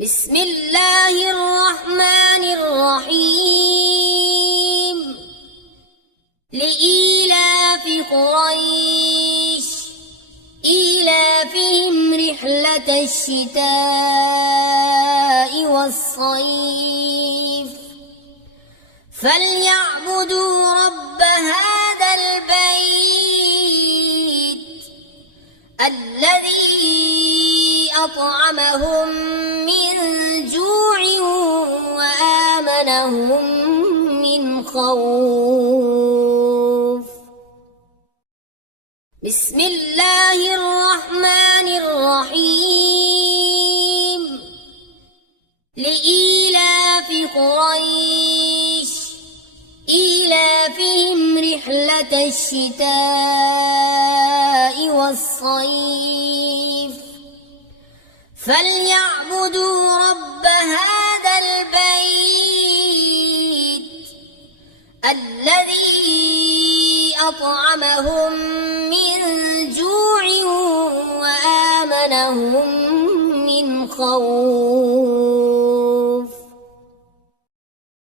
بسم الله الرحمن الرحيم لإيلاف قريش إيلافهم رحلة الشتاء والصيف فليعبدوا رب هذا البيت الذي أطعمهم من جوع وآمنهم من خوف. بسم الله الرحمن الرحيم لإيلاف قريش إيلافهم رحلة الشتاء والصيف فليعبدوا رب هذا البيت الذي أطعمهم من جوع وآمنهم من خوف.